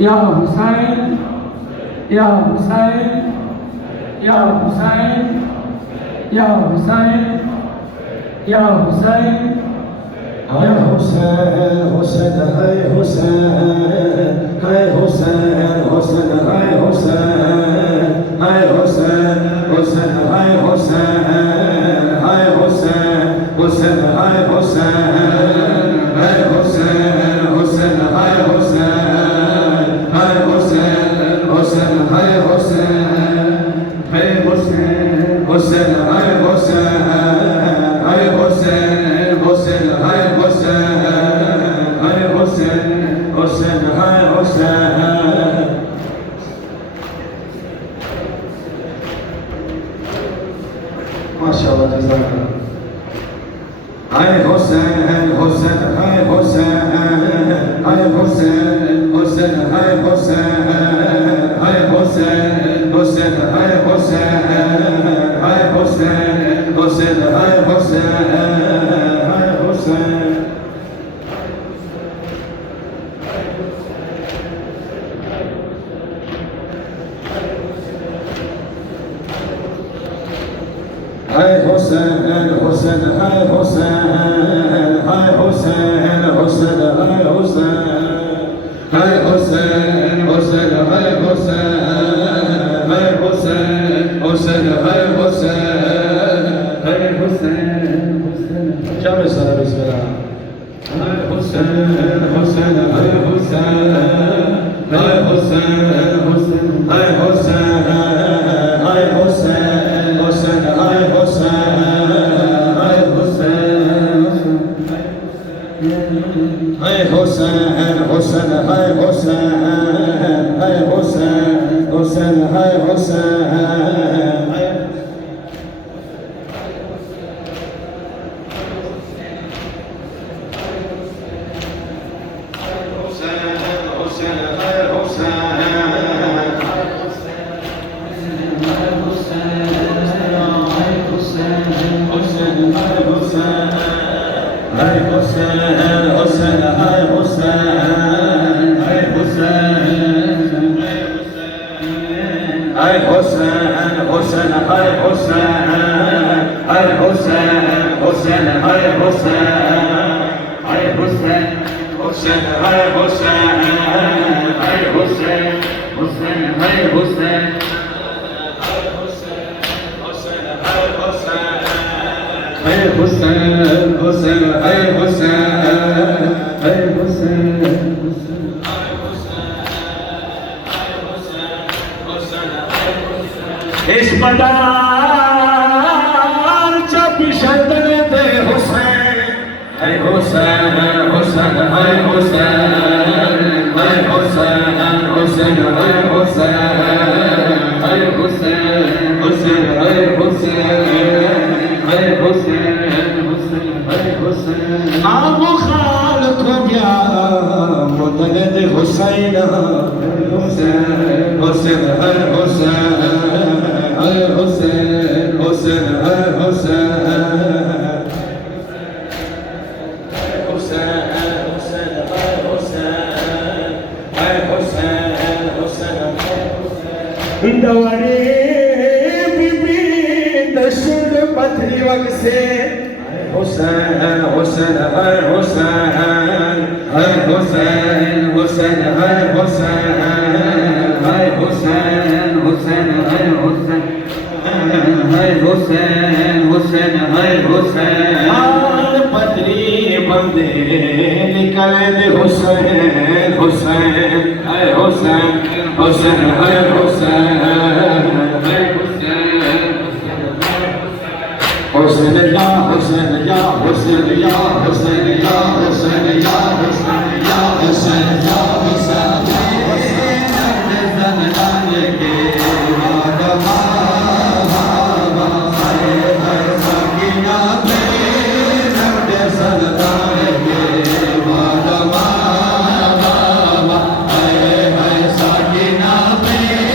या हुसैन या हुसैन या हुसैन या हुसैन या हुसैन हाय हुसैन हुसैन हाय हुसैन हाय हुसैन हुसैन हाय हुसैन हाय हुसैन हुसैन हाय हुसैन हाय हुसैन हुसैन हाय हुसैन हाय हुसैन हुसैन हाय हुसैन हाय हुसैन हुसैन हाय हुसैन हाय हुसैन हुसैन हाय हुसैन हाय हुसैन हुसैन हाय हुसैन हाय हुसैन हुसैन हाय हुसैन माशाअल्लाह जज़ाकल्लाह हाय हुसैन हुसैन हाय हुसैन हाय हुसैन हुसैन हाय हुसैन हाय हुसैन हुसैन हाय हुसैन हाय हुसैन हुसैन हाय हुसैन हाय हुसैन हाय हुसैन हुसैन हाय हुसैन हाय हुसैन हुसैन हाय हुसैन हाय हुसैन हुसैन हाय हुसैन हाय हुसैन हुसैन हाय हुसैन हाय हुसैन शामिल सलाम बिस्मिल्लाह हाय हुसैन हुसैन हाय हुसैन हाय हुसैन हुसैन हाय हुसैन हाय हुसैन हुसैन हाय हुसैन हाय हुसैन हाय हुसैन हुसैन हाय हुसैन हाय हुसैन हुसैन हाय हुसैन हाय हुसैन हुसैन हाय हुसैन हाय हुसैन हाय हुसैन हुसैन हाय हुसैन हाय हुसैन हुसैन हाय हुसैन हाय हुसैन हुसैन हाय हुसैन हाय हुसैन हुसैन हाय हुसैन हाय हुसैन हुसैन हाय हुसैन हाय हुसैन इस मदार चपिशंदन दे हुसैन हाय हुसैन हुसैन हाय हुसैन हाय हुसैन हुसैन हाय हुसैन हाय हुसैन हुसैन हाय हुसैन हाय हुसैन हुसैन हाय हुसैन आबू खाल को ब्या मुदलद हुसैन हुसैन हुसैन हाय हुसैन हाय हुसैन हुसैन हाय हुसैन दवारे बीबी दशुल पथरी वक्त से हुसैन हुसैन हाय हुसैन हाय हुसैन हुसैन हाय हुसैन हाय हुसैन हुसैन हाय हुसैन हाय हुसैन हुसैन हाय हुसैन पथरी बंदे निकले दे हुसैन हुसैन हाय हुसैन हुसैन हाय हुसैन हाय हुसैन या हुसैन या हुसैन या हुसैन या हुसैन या हुसैन या हुसैन या हुसैन Sakinah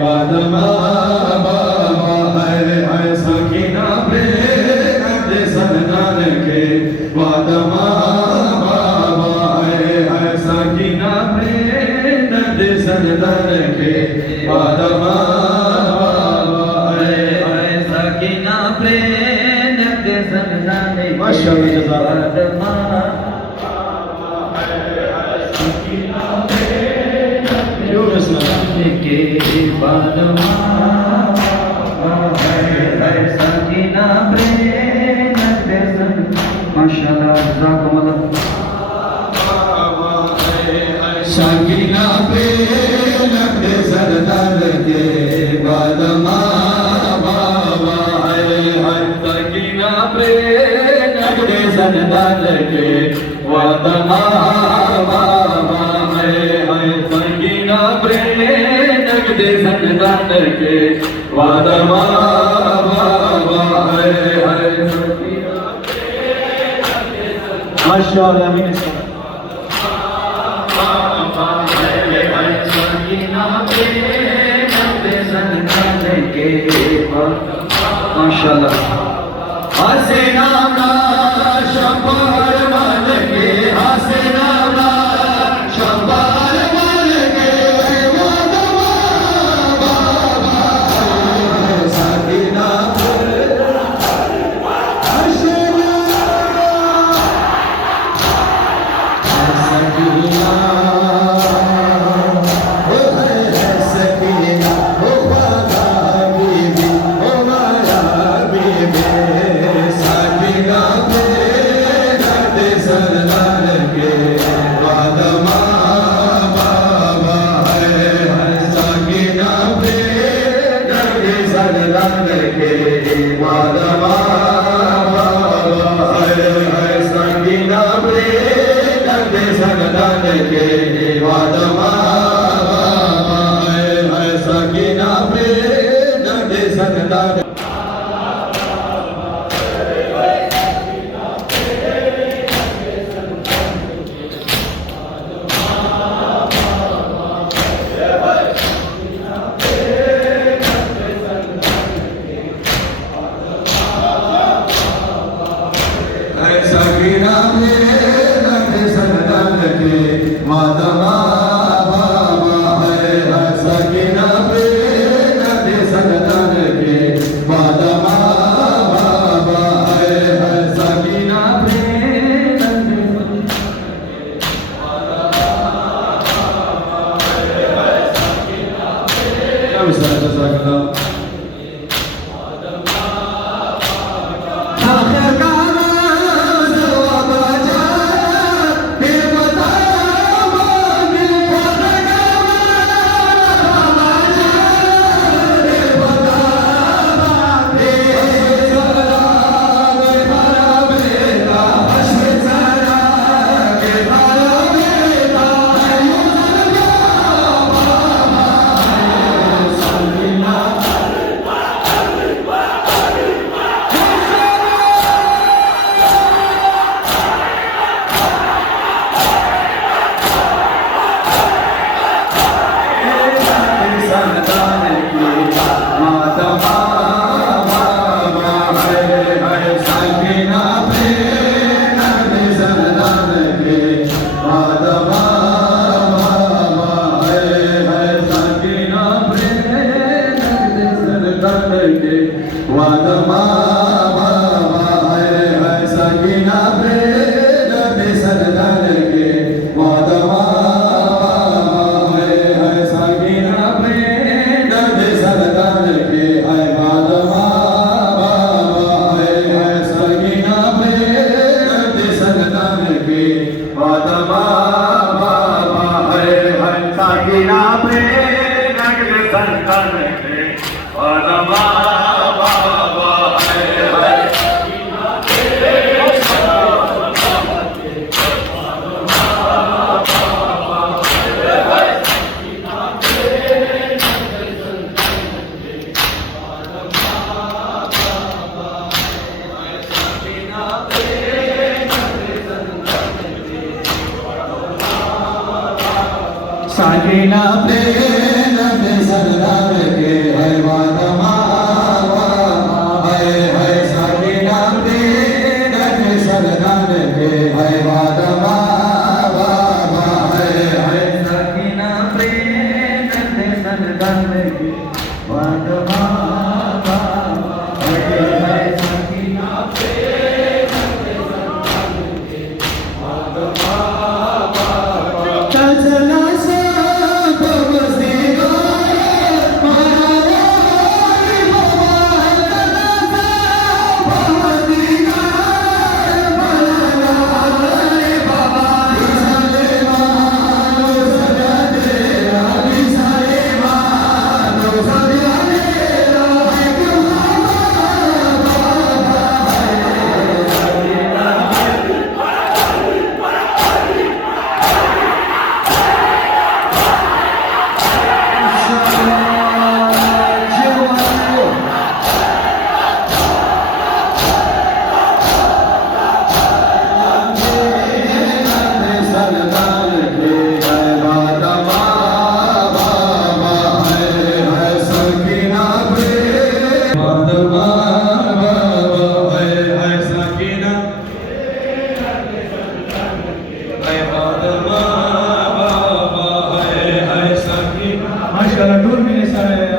वादमा बाबा है सकीना प्रेम दे सरदार के वादमा बाबा है सकीना प्रेम दे सरदार के वादमा बाबा है सकीना प्रेम दे सरदार के माशाअल्लाह वादमा के वादमा है सकीना प्रेम दे माशाअल्लाह जज़ाकुमुल्लाह सकीना प्रेम दे सरदार के वादमा बाबा है सकीना प्रेम दे सरदार के वादमा बाबा है सकीना प्रेम दे सरदार के वादमा बाबा है माशाअल्लाह आमीन माशाअल्लाह हसीना का शफार मान के हसीना का शफार मान के वादमा बाबा सकीना साकिना प्रेम दे सरदार माशाल्लाह नूर मेरे सारे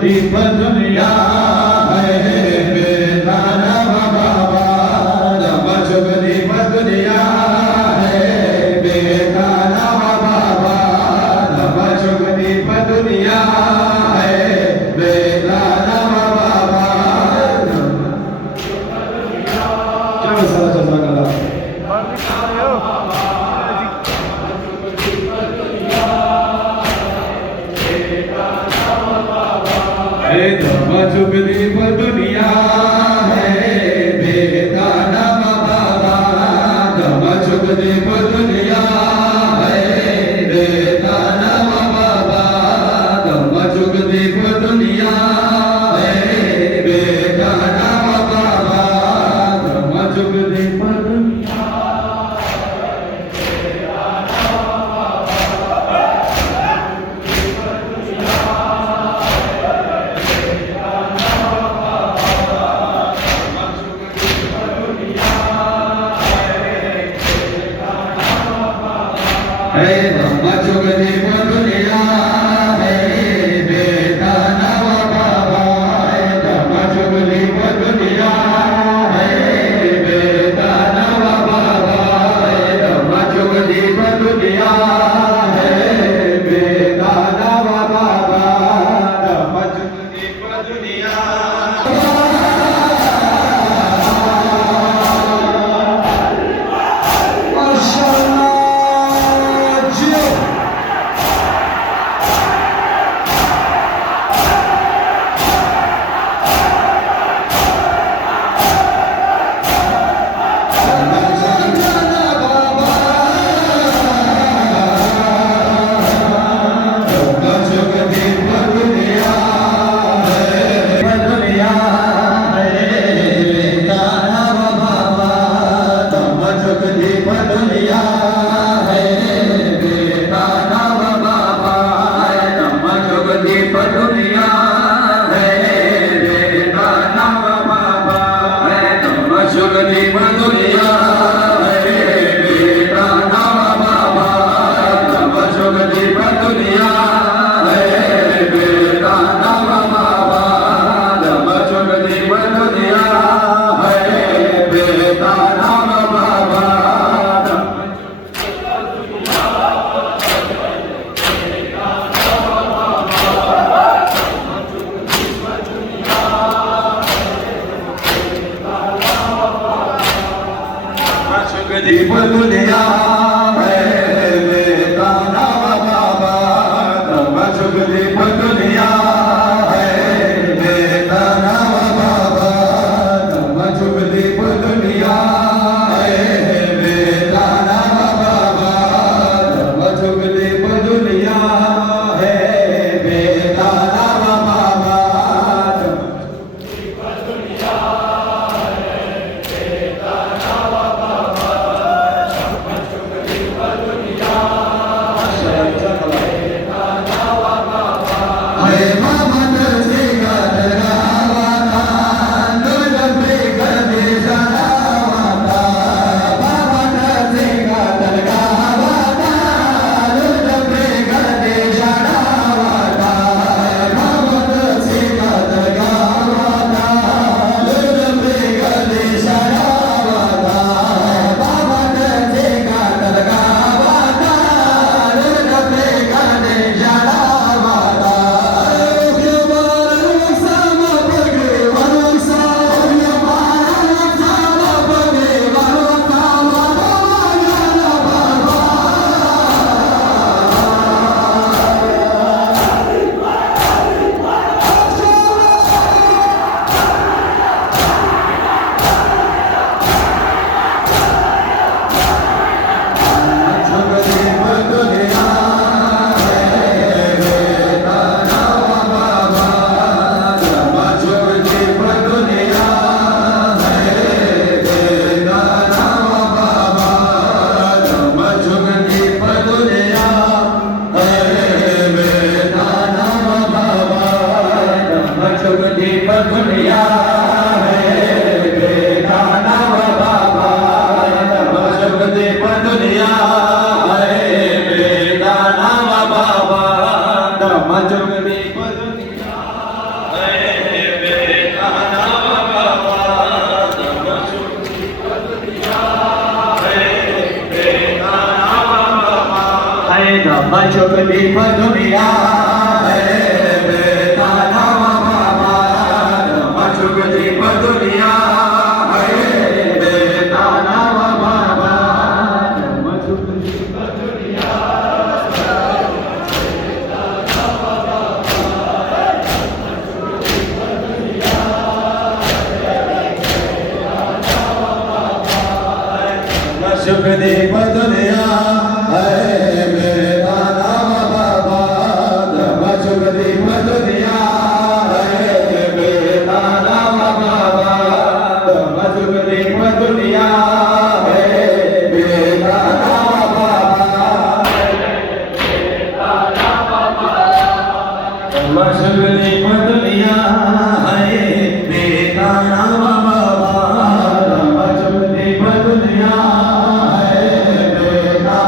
दीप दुनिया है बेदाना बाबा मचुक दीप दुनिया है बेदाना बाबा मचुक दीप दुनिया है बेदाना बाबा क्या सारा जज़ाकल्लाह मचुक दीप दुनिया है बेदाना बाबा मचुक दीप दुनिया है बेदाना बाबा मचुक दीप दुनिया है बेदाना बाबा मचुक दीप दुनिया है धम्मजुगति दुनिया है बेटा नवा बाबा है धम्मजुगति दुनिया है बेटा नवा बाबा है धम्मजुगति दुनिया है बेटा नवा बाबा धम्मजुगति दुनिया दीप दुनिया है बेटा नवा बाबा धम्मजुग दीप दुनिया है बेटा नवा बाबा धम्मजुग दीप दुनिया है बेटा नवा बाबा धम्मजुग दीप दुनिया है बेटा नवा बाबा धम्मजुग दीप दुनिया है बेटा नवा बाबा धम्मजुग दीप दुनिया है बेटा नवा बाबा धम्मजुग दीप दुनिया धम्मजुग दीप दुनिया है दुनिया है बेटा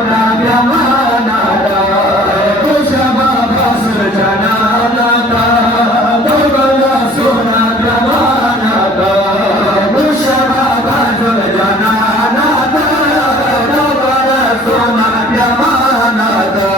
सोना ब्रह्मानादा कुशवा भासुर जनानादा दोगला सोना ब्रह्मानादा कुशवा भासुर जनानादा दोगला सोना ब्रह्मानादा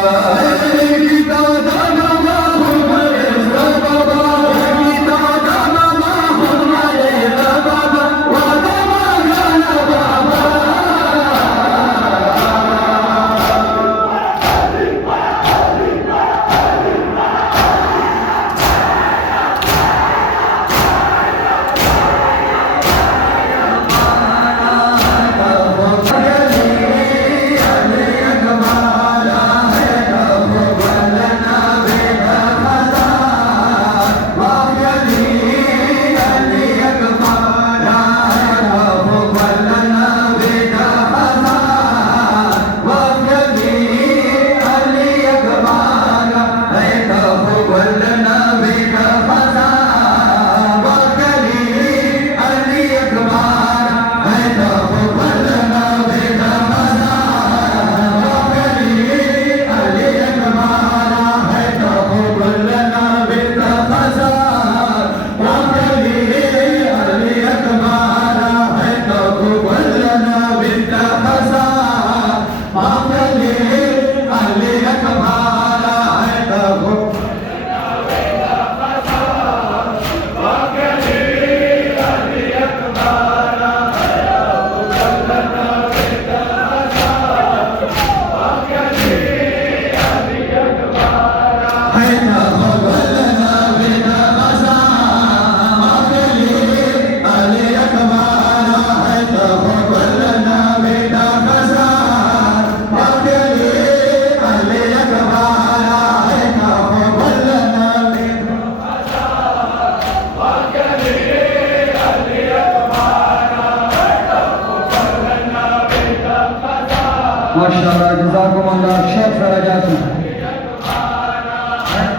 माशाअल्लाह जज़ाकुमुल्लाह शेख फराजाती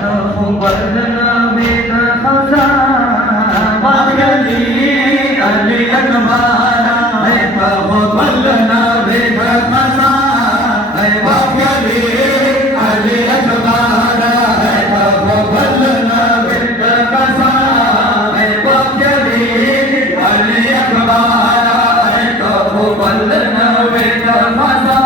तक़ब्बलना बिका खज़ा मगली अली अकबारा है तक़ब्बलना बिका खज़ा है मगली अली अकबारा है तक़ब्बलना बिका खज़ा है मगली अली अकबारा है तक़ब्बलना बिका खज़ा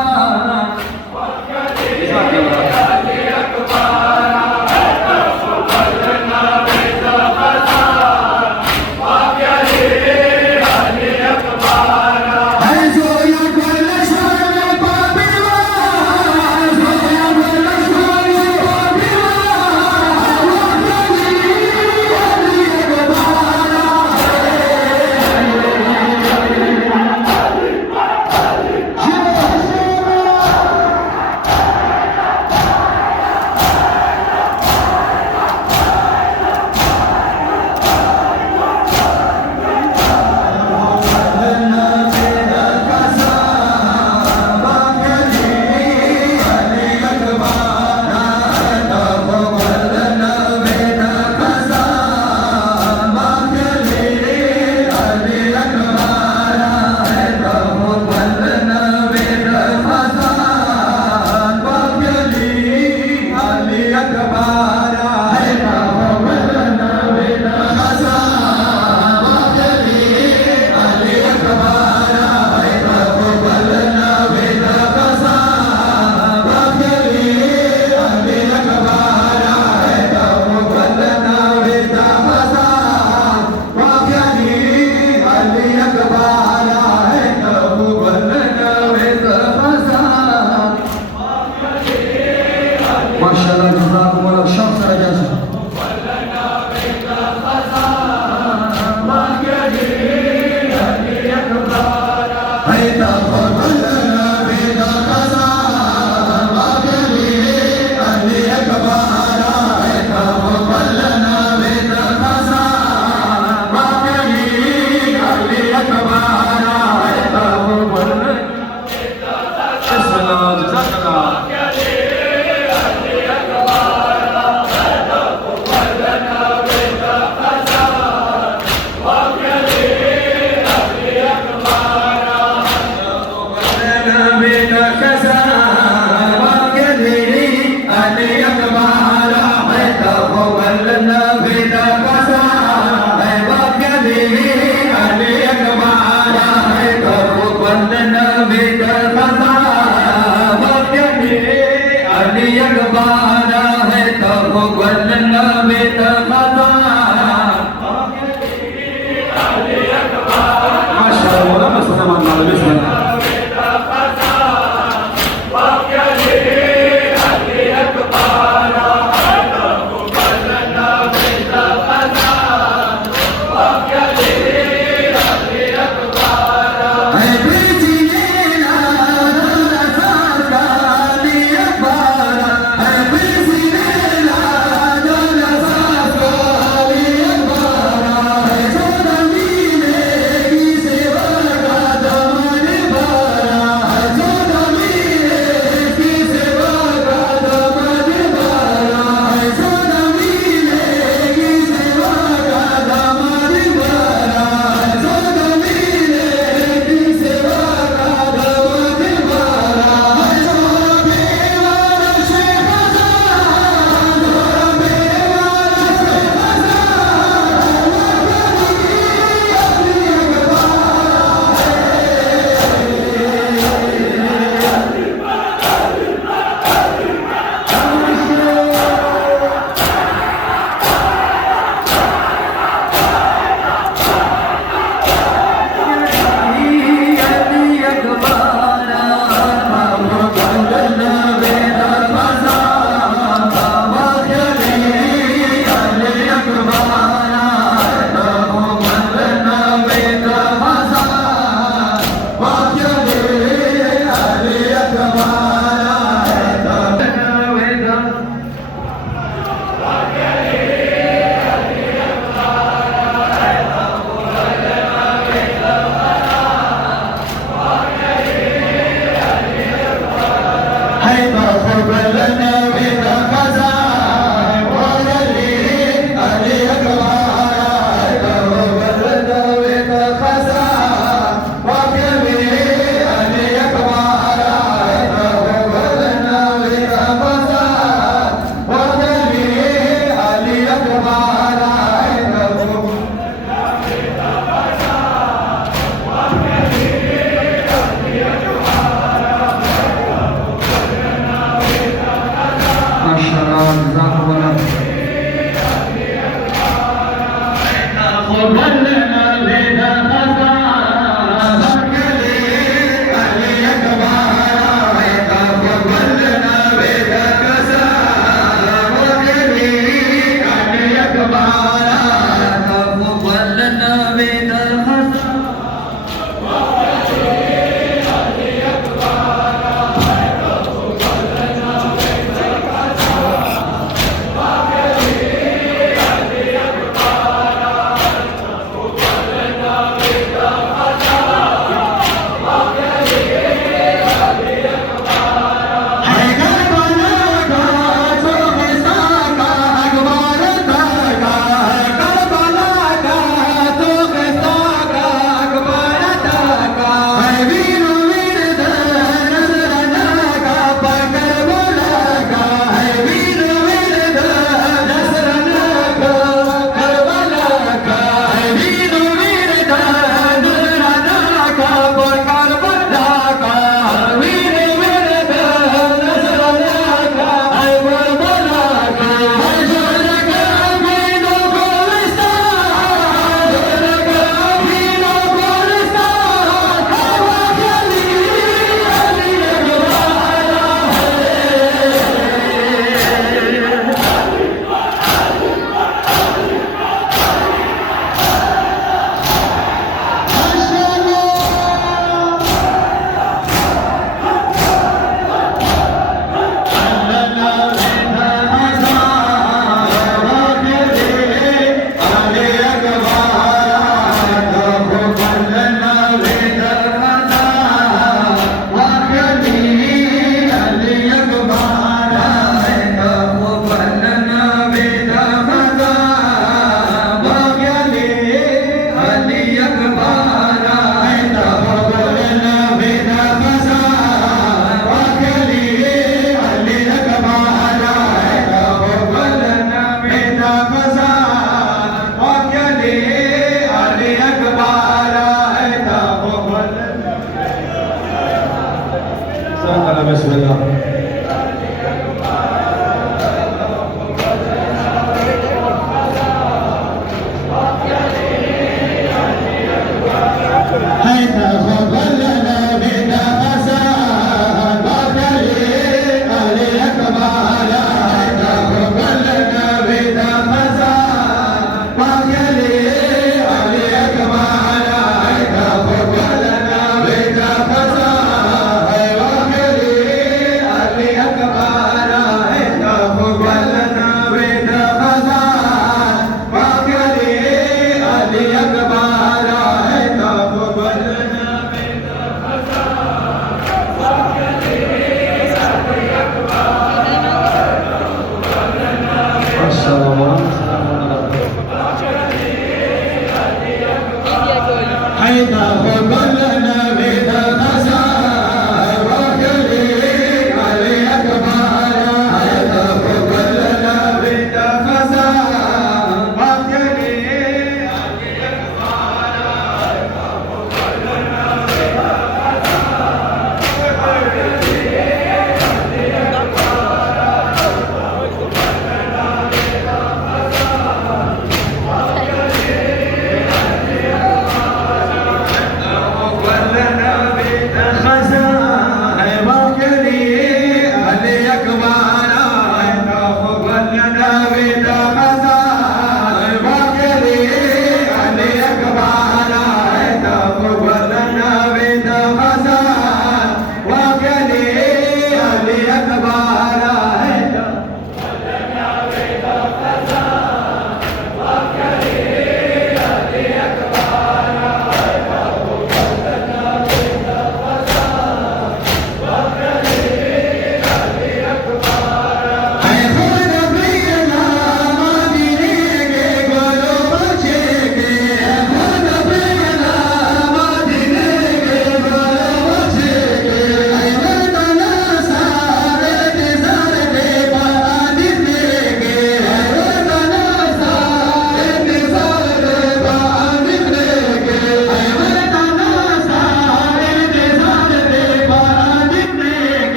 माशाअल्लाह जज़ाकुमुल्लाह शेख फराजाती Baba,